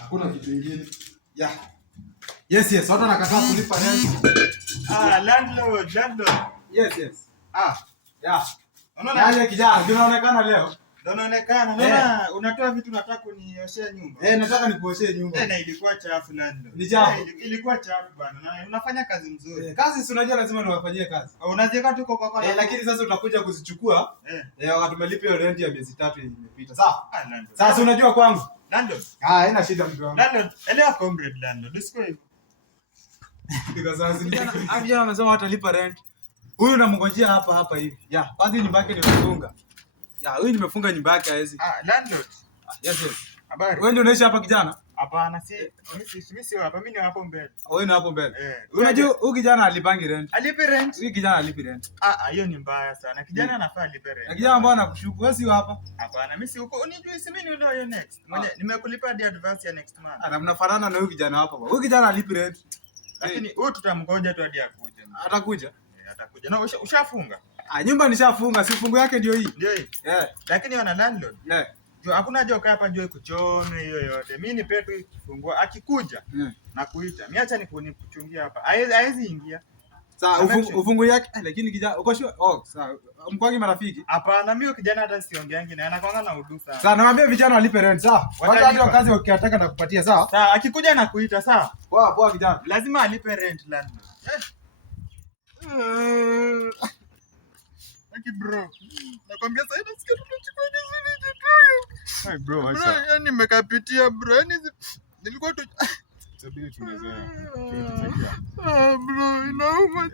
Hakuna kitu kingine. Yeah. Yes, watu wanakataa kulipa rent. Landlord. Yes. Yeah. Unaona yale kijana, unaonekana leo. Unaonekana. Unaona unatoa vitu nataka kunioshea nyumba. Nataka nikuoshee nyumba. Na ilikuwa chafu landlord. Ni chafu. Ilikuwa chafu bana. Na unafanya kazi nzuri. Kazi si unajua lazima niwafanyie kazi. Unaziweka tu kwa lakini sasa utakuja kuzichukua. Wakati umelipa hiyo rent ya miezi 3 imepita. Sawa? Landlord. Sasa unajua kwangu. Landlord. Haina shida mtu wangu. Landlord, elewa comrade landlord. Usikue hivyo. Vijana wanasema watalipa rent. Huyu namngojea hapa hivi. Kwanza nyumba yake nimefunga. Huyu nimefunga nyumba yake hizi. Landlord. Yes. Habari. Wewe ndio unaishi hapa kijana? Hapana, mimi sio hapa, mimi ni hapo mbele. Wewe ni hapo mbele. Unajua huyu kijana alipangi rent. Alipe rent? Huyu kijana alipi rent. Hiyo ni mbaya sana. Kijana anafaa alipe rent. Kijana ambao anakushuku, wewe sio hapa? Hapana, mimi si huko. Unijui si mimi ndio next. Nimekulipa hadi advance ya next month. Mnafanana na huyu kijana hapa. Huyu kijana alipi rent. Lakini huyu tutamngoja tu hadi akuje. Atakuja? Atakuja. Na ushafunga? Nyumba nishafunga, si fungu yake ndio hii. Ndio hii. Lakini wana landlord. Hakuna haja ukae hapa njoo kuchome hiyo yote. Mimi nipe tu kifungua. Akikuja na kuita. Mimi acha nikuchungia hapa. Haiwezi ingia. Sawa, ufungu yake lakini kijana uko sure? Sawa. Mkwangi marafiki? Hapana, mimi kijana hata siongeangi na anakwanga na udu sana. Sawa, naambia vijana walipe rent, sawa? Hata kazi ukitaka na kupatia, sawa? Sawa, akikuja na kuita, sawa? Poa kijana. Lazima alipe rent landlord. Bro. Nakwambia sasa nasikia tunachukua hizi vitu. Hey bro, acha. Yaani nimekapitia bro. Yaani nilikuwa tu sabiri tumezoea. Bro, inauma.